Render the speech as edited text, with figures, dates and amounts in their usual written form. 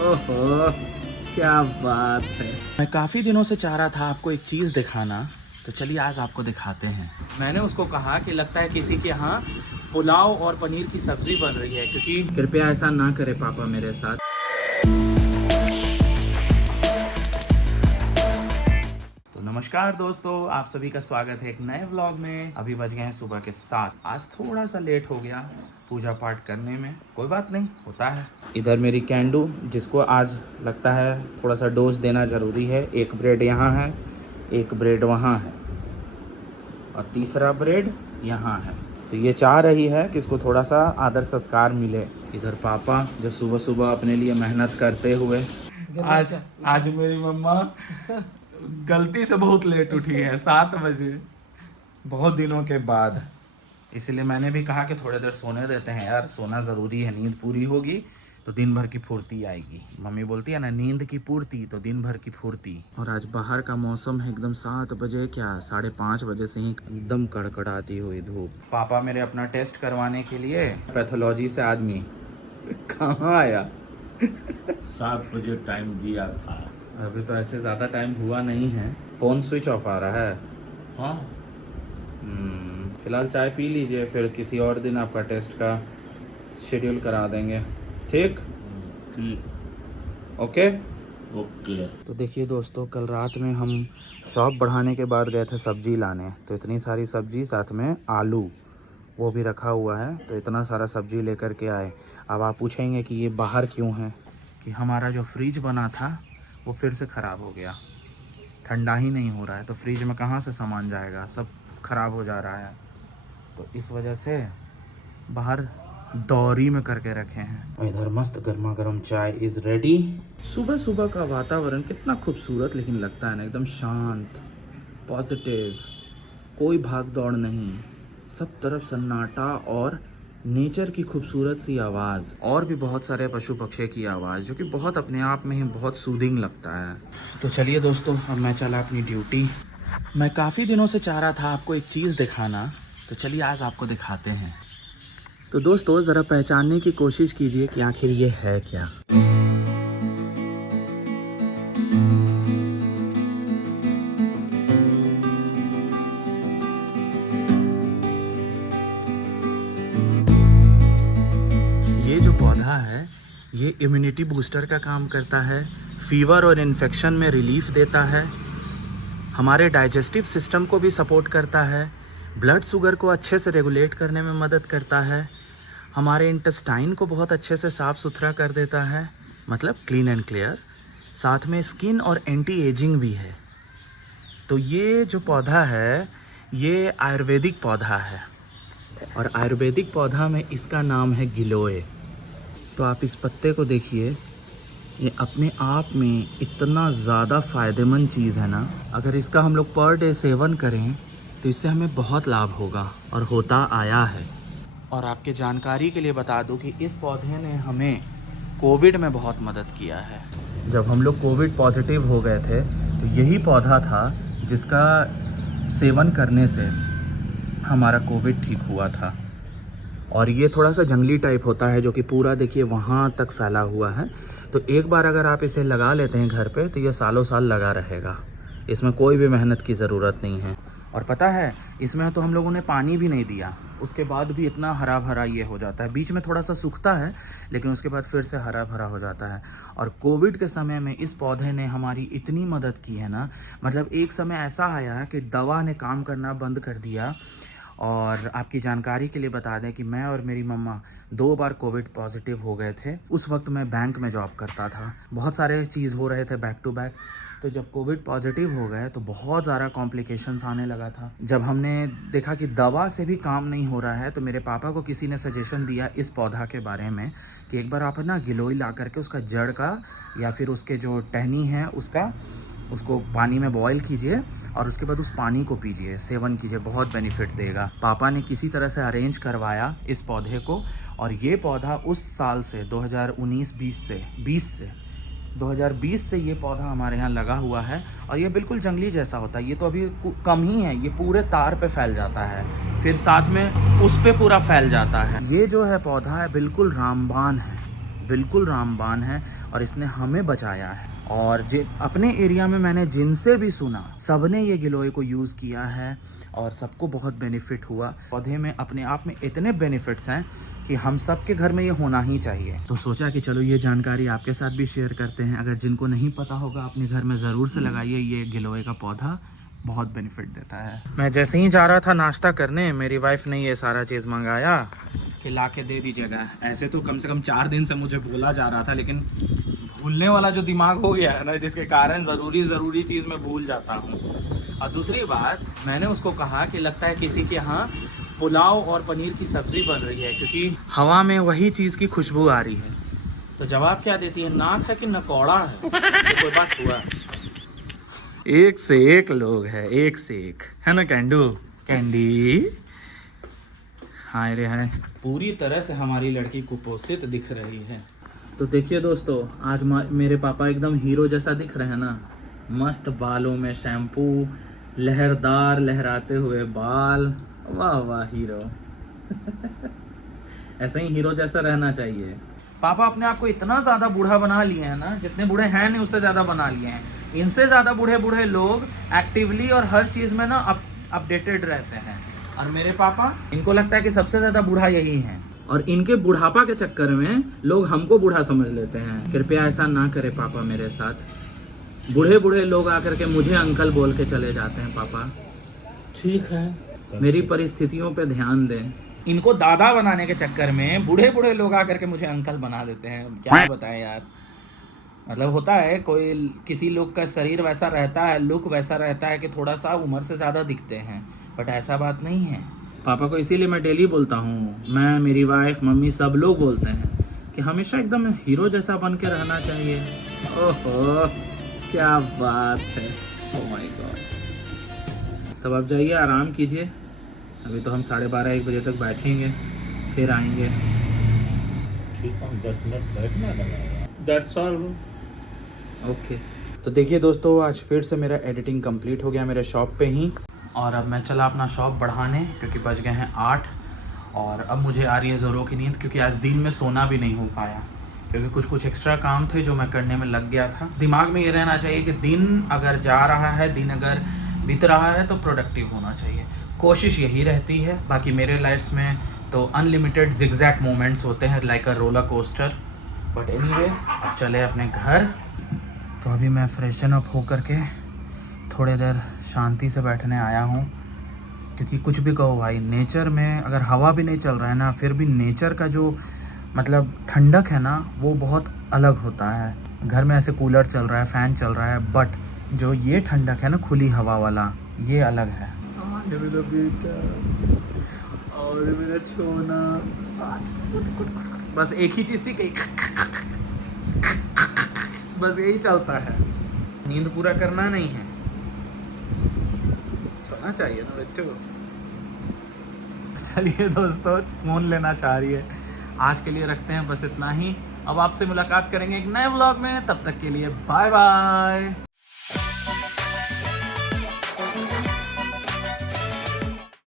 ओहो, क्या बात है। मैं काफ़ी दिनों से चाह रहा था आपको एक चीज़ दिखाना, तो चलिए आज आपको दिखाते हैं। मैंने उसको कहा कि लगता है किसी के यहाँ पुलाव और पनीर की सब्ज़ी बन रही है, क्योंकि कृपया ऐसा ना करे पापा मेरे साथ। तो नमस्कार दोस्तों, आप सभी का स्वागत है एक नए व्लॉग में। अभी बज गए हैं सुबह के 7। आज थोड़ा सा लेट हो गया पूजा पाठ करने में, कोई बात नहीं, होता है। इधर मेरी कैंडू, जिसको आज लगता है थोड़ा सा डोज देना ज़रूरी है। एक ब्रेड यहाँ है, एक ब्रेड वहाँ है और तीसरा ब्रेड यहाँ है। तो ये चाह रही है कि इसको थोड़ा सा आदर सत्कार मिले। इधर पापा जो सुबह सुबह अपने लिए मेहनत करते हुए, आज मेरी मम्मा गलती से बहुत लेट उठी है, 7 बजे, बहुत दिनों के बाद। इसलिए मैंने भी कहा कि थोड़ी देर सोने देते हैं यार, सोना ज़रूरी है। नींद पूरी होगी तो दिन भर की फुर्ती आएगी। मम्मी बोलती है ना, नींद की पूर्ति तो दिन भर की फुर्ती। और आज बाहर का मौसम है एकदम 7 बजे, क्या 5:30 बजे से ही एकदम कड़कड़ाती हुई धूप। पापा मेरे अपना टेस्ट करवाने के लिए पैथोलॉजी से आदमी कहाँ आया। 7 बजे टाइम दिया था। अभी तो ऐसे ज़्यादा टाइम हुआ नहीं है। फ़ोन स्विच ऑफ आ रहा है। हाँ, फिलहाल चाय पी लीजिए, फिर किसी और दिन आपका टेस्ट का शेड्यूल करा देंगे। ठीक? Okay okay. तो देखिए दोस्तों, कल रात में हम शॉप बढ़ाने के बाद गए थे सब्जी लाने, तो इतनी सारी सब्जी, साथ में आलू वो भी रखा हुआ है, तो इतना सारा सब्जी लेकर के आए। अब आप पूछेंगे कि ये बाहर क्यों है, कि हमारा जो फ्रिज बना था वो फिर से ख़राब हो गया, ठंडा ही नहीं हो रहा है, तो फ्रिज में कहाँ से सामान जाएगा, सब ख़राब हो जा रहा है। तो इस वजह से बाहर दौरी में करके रखे हैं। इधर मस्त गर्मा गर्म चाय इज़ रेडी। सुबह सुबह का वातावरण कितना खूबसूरत लेकिन लगता है ना, एकदम शांत, पॉजिटिव, कोई भाग दौड़ नहीं, सब तरफ सन्नाटा और नेचर की खूबसूरत सी आवाज़, और भी बहुत सारे पशु पक्षी की आवाज़, जो कि बहुत अपने आप में ही बहुत सूदिंग लगता है। तो चलिए दोस्तों, अब मैं चला अपनी ड्यूटी। मैं काफ़ी दिनों से चाह रहा था आपको एक चीज़ दिखाना, तो चलिए आज आपको दिखाते हैं। तो दोस्तों, ज़रा पहचानने की कोशिश कीजिए कि आखिर ये है क्या। ये जो पौधा है, ये इम्यूनिटी बूस्टर का काम करता है, फीवर और इन्फेक्शन में रिलीफ देता है, हमारे डाइजेस्टिव सिस्टम को भी सपोर्ट करता है, ब्लड शुगर को अच्छे से रेगुलेट करने में मदद करता है, हमारे इंटेस्टाइन को बहुत अच्छे से साफ़ सुथरा कर देता है, मतलब क्लीन एंड क्लियर। साथ में स्किन और एंटी एजिंग भी है। तो ये जो पौधा है, ये आयुर्वेदिक पौधा है, और आयुर्वेदिक पौधा में इसका नाम है गिलोय। तो आप इस पत्ते को देखिए, ये अपने आप में इतना ज़्यादा फ़ायदेमंद चीज़ है ना। अगर इसका हम लोग पर डे सेवन करें तो इससे हमें बहुत लाभ होगा, और होता आया है। और आपके जानकारी के लिए बता दूं कि इस पौधे ने हमें कोविड में बहुत मदद किया है। जब हम लोग कोविड पॉजिटिव हो गए थे, तो यही पौधा था जिसका सेवन करने से हमारा कोविड ठीक हुआ था। और ये थोड़ा सा जंगली टाइप होता है, जो कि पूरा देखिए वहाँ तक फैला हुआ है। तो एक बार अगर आप इसे लगा लेते हैं घर पे, तो ये सालों साल लगा रहेगा। इसमें कोई भी मेहनत की ज़रूरत नहीं है। और पता है, इसमें तो हम लोगों ने पानी भी नहीं दिया, उसके बाद भी इतना हरा भरा ये हो जाता है। बीच में थोड़ा सा सूखता है, लेकिन उसके बाद फिर से हरा भरा हो जाता है। और कोविड के समय में इस पौधे ने हमारी इतनी मदद की है ना, मतलब एक समय ऐसा आया कि दवा ने काम करना बंद कर दिया। और आपकी जानकारी के लिए बता दें कि मैं और मेरी मम्मा 2 बार कोविड पॉजिटिव हो गए थे। उस वक्त मैं बैंक में जॉब करता था, बहुत सारे चीज़ हो रहे थे बैक टू बैक। तो जब कोविड पॉजिटिव हो गए तो बहुत ज़्यादा कॉम्प्लिकेशंस आने लगा था। जब हमने देखा कि दवा से भी काम नहीं हो रहा है, तो मेरे पापा को किसी ने सजेशन दिया इस पौधा के बारे में कि एक बार आप ना गिलोय ला करके उसका जड़ का या फिर उसके जो टहनी है उसको पानी में बॉईल कीजिए, और उसके बाद उस पानी को पीजिए, सेवन कीजिए, बहुत बेनिफिट देगा। पापा ने किसी तरह से अरेंज करवाया इस पौधे को, और ये पौधा उस साल से 2020 से ये पौधा हमारे यहाँ लगा हुआ है। और ये बिल्कुल जंगली जैसा होता है, ये तो अभी कम ही है, ये पूरे तार पे फैल जाता है, फिर साथ में उस पे पूरा फैल जाता है। ये जो है पौधा है बिल्कुल रामबाण है, बिल्कुल रामबाण है और इसने हमें बचाया है। और अपने एरिया में मैंने जिनसे भी सुना सबने ये गिलोय को यूज़ किया है और सबको बहुत बेनिफिट हुआ। पौधे में अपने आप में इतने बेनिफिट्स हैं कि हम सब के घर में ये होना ही चाहिए। तो सोचा कि चलो ये जानकारी आपके साथ भी शेयर करते हैं। अगर जिनको नहीं पता होगा अपने घर में ज़रूर से लगाइए, ये गिलोय का पौधा बहुत बेनिफिट देता है। मैं जैसे ही जा रहा था नाश्ता करने, मेरी वाइफ ने ये सारा चीज़ मंगाया कि ला के दे दीजिएगा। ऐसे तो कम से कम 4 दिन से मुझे बोला जा रहा था, लेकिन भूलने वाला जो दिमाग हो गया है ना, जिसके कारण ज़रूरी चीज़ मैं भूल जाता हूँ। और दूसरी बात, मैंने उसको कहा कि लगता है किसी के यहाँ पुलाव और पनीर की सब्ज़ी बन रही है, क्योंकि हवा में वही चीज़ की खुशबू आ रही है। तो जवाब क्या देती है, नाक है कि नकौड़ा है? तो कोई बात हुआ। एक से एक लोग है, एक से एक, है ना कैंडी? हाय रे हाय, पूरी तरह से हमारी लड़की कुपोषित दिख रही है। तो देखिए दोस्तों, आज मेरे पापा एकदम हीरो जैसा दिख रहे हैं ना। मस्त बालों में शैम्पू, लहरदार लहराते हुए बाल, वाह वाह हीरो। ऐसे ही हीरो जैसा रहना चाहिए। पापा अपने आप को इतना ज़्यादा बूढ़ा बना लिए हैं ना, जितने बूढ़े हैं नहीं उससे ज़्यादा बना लिए हैं। इनसे ज़्यादा बूढ़े लोग एक्टिवली और हर चीज़ में ना अपडेटेड रहते हैं। और मेरे पापा, इनको लगता है कि सबसे ज़्यादा बूढ़ा यही है, और इनके बुढ़ापा के चक्कर में लोग हमको बूढ़ा समझ लेते हैं। कृपया ऐसा ना करे पापा मेरे साथ। बूढ़े लोग आकर के मुझे अंकल बोल के चले जाते हैं। पापा ठीक है, मेरी परिस्थितियों पे ध्यान दें। इनको दादा बनाने के चक्कर में बूढ़े लोग आकर के मुझे अंकल बना देते हैं। क्या बताएं यार, मतलब होता है कोई किसी लोग का शरीर वैसा रहता है, लुक वैसा रहता है कि थोड़ा सा उम्र से ज़्यादा दिखते हैं, बट ऐसा बात नहीं है। पापा को इसीलिए मैं डेली बोलता हूँ, मैं, मेरी वाइफ, मम्मी, सब लोग बोलते हैं कि हमेशा एकदम हीरो जैसा बन के रहना चाहिए। ओहो क्या बात है, ओह माय गॉड। तब आप जाइए, आराम कीजिए। अभी तो हम 12:30-1 बजे तक बैठेंगे, फिर आएंगे। ठीक है, 10 मिनट बैठना लगा, दैट्स ऑल। ओके। तो देखिए दोस्तों, आज फिर से मेरा एडिटिंग कंप्लीट हो गया मेरे शॉप पे ही, और अब मैं चला अपना शॉप बढ़ाने, क्योंकि बज गए हैं 8 और अब मुझे आ रही है ज़ोरों की नींद, क्योंकि आज दिन में सोना भी नहीं हो पाया, क्योंकि कुछ एक्स्ट्रा काम थे जो मैं करने में लग गया था। दिमाग में ये रहना चाहिए कि दिन अगर जा रहा है, दिन अगर बीत रहा है तो प्रोडक्टिव होना चाहिए। कोशिश यही रहती है। बाकी मेरे लाइफ में तो अनलिमिटेड जिगजैग मोमेंट्स होते हैं, like a roller coaster. But anyways, अब चले अपने घर। तो अभी मैं फ्रेशन अप होकर के थोड़ी देर शांति से बैठने आया हूँ, क्योंकि कुछ भी कहो भाई, नेचर में अगर हवा भी नहीं चल रहा है ना, फिर भी नेचर का जो मतलब ठंडक है ना, वो बहुत अलग होता है। घर में ऐसे कूलर चल रहा है, फ़ैन चल रहा है, बट जो ये ठंडक है ना खुली हवा वाला, ये अलग है। मेरा बेटा और मेरा छोना, बस एक ही चीज़ सीख, बस यही चलता है। नींद पूरा करना नहीं है, सोना चाहिए ना बच्चों। चलिए दोस्तों, फ़ोन लेना चाह रही है। आज के लिए रखते हैं बस इतना ही। अब आपसे मुलाकात करेंगे एक नए व्लॉग में, तब तक के लिए बाय बाय।